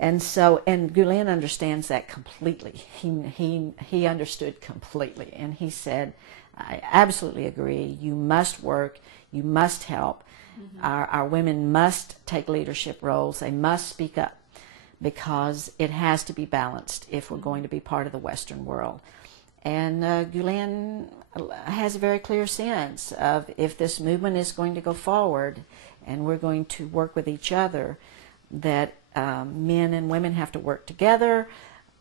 And so, and Gulen understands that completely. He understood completely. And he said, I absolutely agree. You must work. You must help. Our women must take leadership roles. They must speak up, because it has to be balanced if we're going to be part of the Western world. And Gulen has a very clear sense of, if this movement is going to go forward and we're going to work with each other, that men and women have to work together.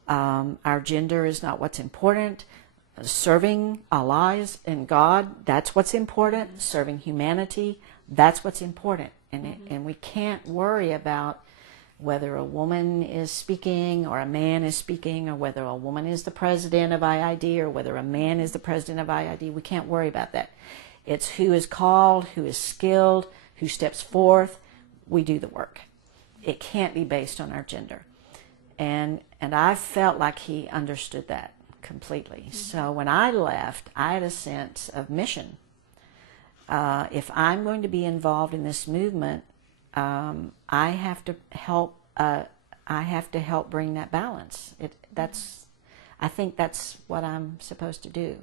Our gender is not what's important. Serving Allah and God, that's what's important. Serving humanity, that's what's important. And we can't worry about whether a woman is speaking or a man is speaking, or whether a woman is the president of IID or whether a man is the president of IID. We can't worry about that. It's who is called, who is skilled, who steps forth. We do the work. It can't be based on our gender. And I felt like he understood that completely. So when I left, I had a sense of mission. If I'm going to be involved in this movement, I have to help. I have to help bring that balance. I think that's what I'm supposed to do,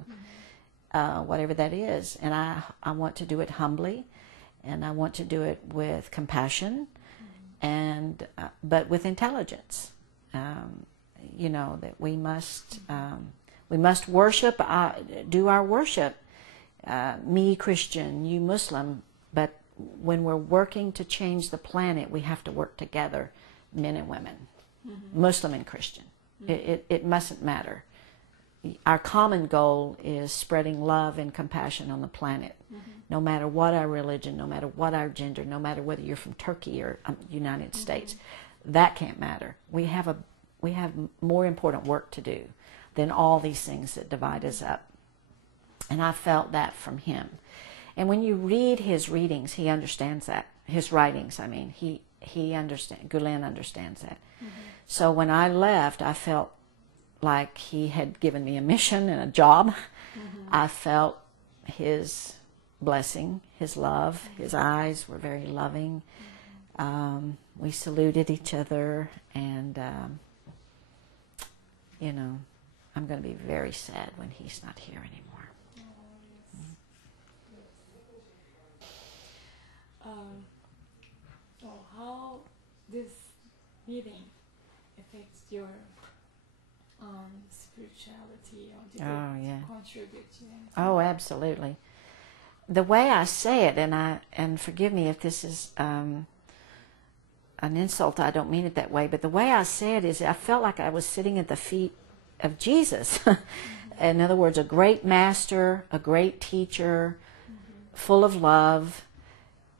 whatever that is. And I want to do it humbly, and I want to do it with compassion, and but with intelligence. You know, that we must worship, do our worship. Me Christian, you Muslim, but when we're working to change the planet, we have to work together, men and women, Muslim and Christian. It mustn't matter. Our common goal is spreading love and compassion on the planet, no matter what our religion, no matter what our gender, no matter whether you're from Turkey or United States. That can't matter. We have more important work to do than all these things that divide us up. And I felt that from him. And when you read his readings, he understands that. His writings, I mean, he understands. Gulen understands that. So when I left, I felt like he had given me a mission and a job. I felt his blessing, his love. His eyes were very loving. We saluted each other, and you know, I'm going to be very sad when he's not here anymore. So how this meeting affects your spirituality, or did it contribute to anything? Oh, absolutely. The way I say it, and forgive me if this is an insult, I don't mean it that way, but the way I say it is, I felt like I was sitting at the feet of Jesus. In other words, a great master, a great teacher, full of love.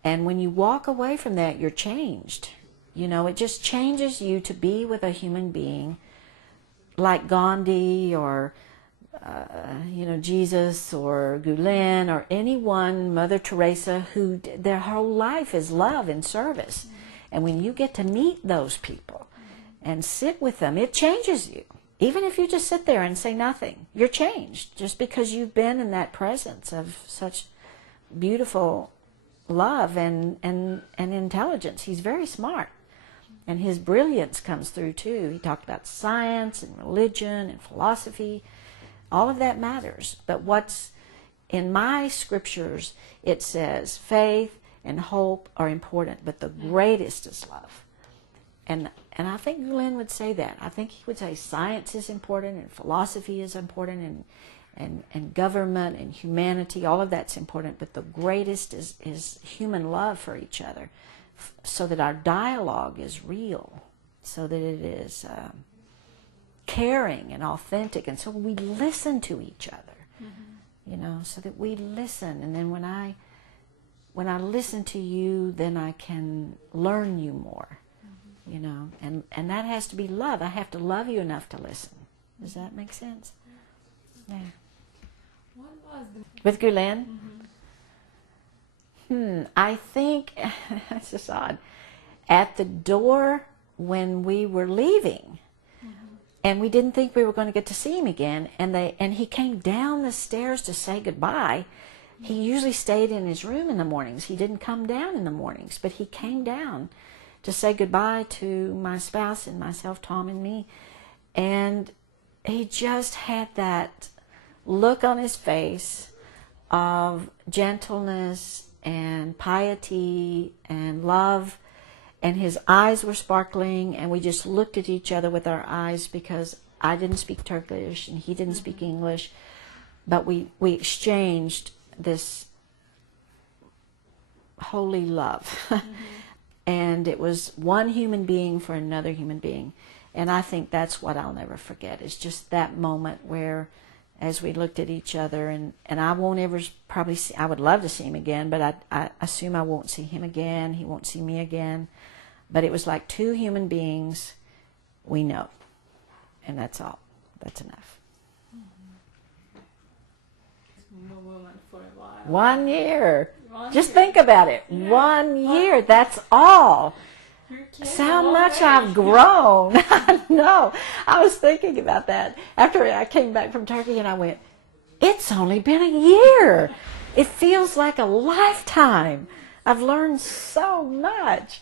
And when you walk away from that, you're changed. You know, it just changes you to be with a human being like Gandhi or, Jesus or Gulen or anyone, Mother Teresa, who their whole life is love and service. And when you get to meet those people and sit with them, it changes you. Even if you just sit there and say nothing, you're changed just because you've been in that presence of such beautiful love and intelligence. He's very smart, and his brilliance comes through too. He talked about science and religion and philosophy. All of that matters. But what's in my scriptures, it says faith and hope are important, but the greatest is love. And I think Gulen would say that. I think he would say science is important, and philosophy is important, and government and humanity, all of that's important, but the greatest is human love for each other, so that our dialogue is real, so that it is caring and authentic, and so we listen to each other, so that we listen. And then when I listen to you, then I can learn you more, and that has to be love. I have to love you enough to listen. Does that make sense? Yeah. What was with Gulen? I think, that's just odd, at the door when we were leaving, and we didn't think we were going to get to see him again, and he came down the stairs to say goodbye. He usually stayed in his room in the mornings. He didn't come down in the mornings, but he came down to say goodbye to my spouse and myself, Tom and me. And he just had that look on his face of gentleness and piety and love, and his eyes were sparkling, and we just looked at each other with our eyes, because I didn't speak Turkish and he didn't speak English, but we exchanged this holy love. And it was one human being for another human being. And I think that's what I'll never forget, is just that moment where, as we looked at each other, and I won't ever probably see, I would love to see him again, but I assume I won't see him again. He won't see me again. But it was like two human beings we know. And that's all. That's enough. Movement for a while. 1 year. Just year. think about it. Yeah. 1 year. That's all. That's how much I've grown. I know. I was thinking about that after I came back from Turkey, and I went, it's only been a year. It feels like a lifetime. I've learned so much.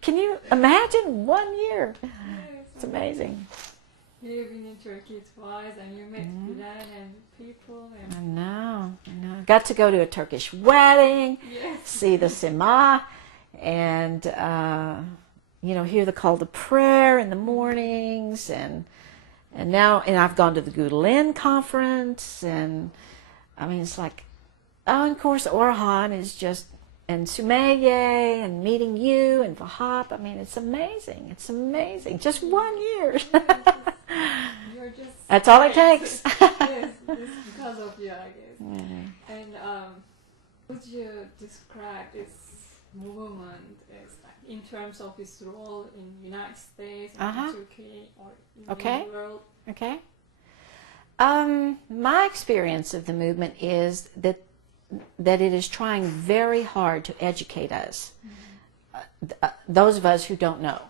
Can you imagine 1 year? It's amazing. You've been in Turkey twice, and you met Gülen and people. And I know. Got to go to a Turkish wedding, yes. see the Sema, and hear the call to prayer in the mornings, and now I've gone to the Gülen conference, and I mean, it's like, and of course Orhan is just, and Sumeye, and meeting you and Vahap. I mean, it's amazing. It's amazing. Just 1 year. You're just That's all it takes. Yes, it's because of you, I guess. And would you describe this movement as, like, in terms of its role in the United States, in Turkey, or in the world? Okay. My experience of the movement is that it is trying very hard to educate us, those of us who don't know.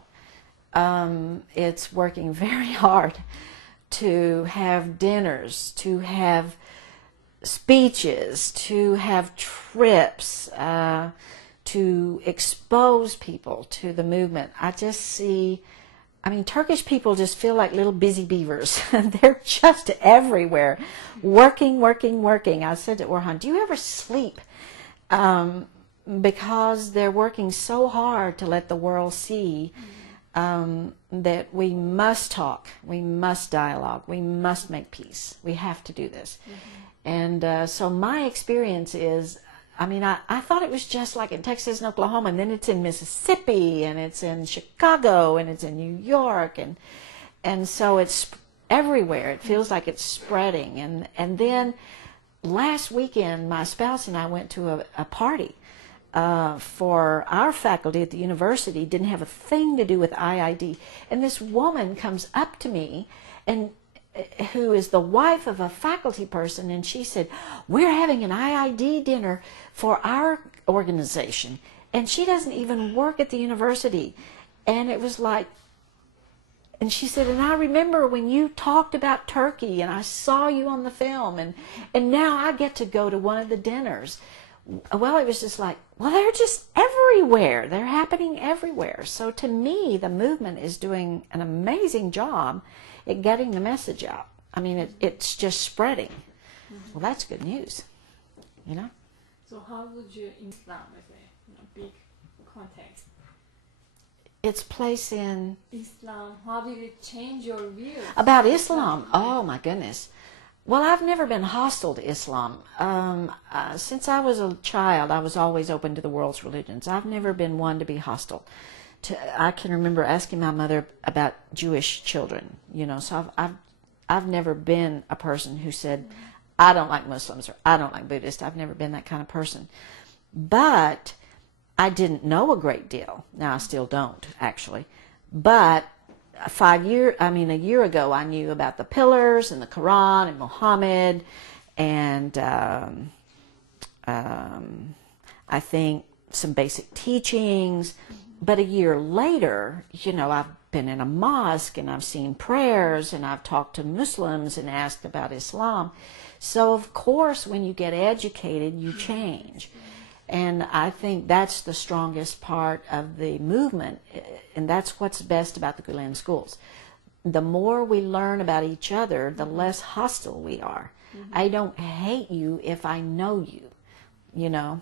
It's working very hard to have dinners, to have speeches, to have trips, to expose people to the movement. I just see, Turkish people just feel like little busy beavers. They're just everywhere, working. I said to Orhan, do you ever sleep? Because they're working so hard to let the world see that we must talk, we must dialogue, we must make peace. We have to do this. And so my experience is, I thought it was just like in Texas and Oklahoma, and then it's in Mississippi, and it's in Chicago, and it's in New York, and so it's everywhere. It feels like it's spreading. And then last weekend, my spouse and I went to a party for our faculty at the university. Didn't have a thing to do with IID. And this woman comes up to me, and who is the wife of a faculty person, and she said, we're having an IID dinner for our organization, and she doesn't even work at the university. And it was like, and she said, and I remember when you talked about Turkey, and I saw you on the film, and now I get to go to one of the dinners. Well, it was just like, well, they're just everywhere. They're happening everywhere. So to me, the movement is doing an amazing job at getting the message out. It's just spreading. Well, that's good news, So how would you Islam as a big context? Its place in Islam, how did it change your view? About Islam? Oh, my goodness. Well, I've never been hostile to Islam. Since I was a child, I was always open to the world's religions. I've never been one to be hostile. I can remember asking my mother about Jewish children, so I've never been a person who said, I don't like Muslims or I don't like Buddhists. I've never been that kind of person. But I didn't know a great deal. Now, I still don't, actually. But a year ago, I knew about the pillars and the Quran and Muhammad, and I think some basic teachings. But a year later, I've been in a mosque, and I've seen prayers, and I've talked to Muslims and asked about Islam. So, of course, when you get educated, you change. And I think that's the strongest part of the movement, and that's what's best about the Gulen schools. The more we learn about each other, the less hostile we are. I don't hate you if I know you, you know.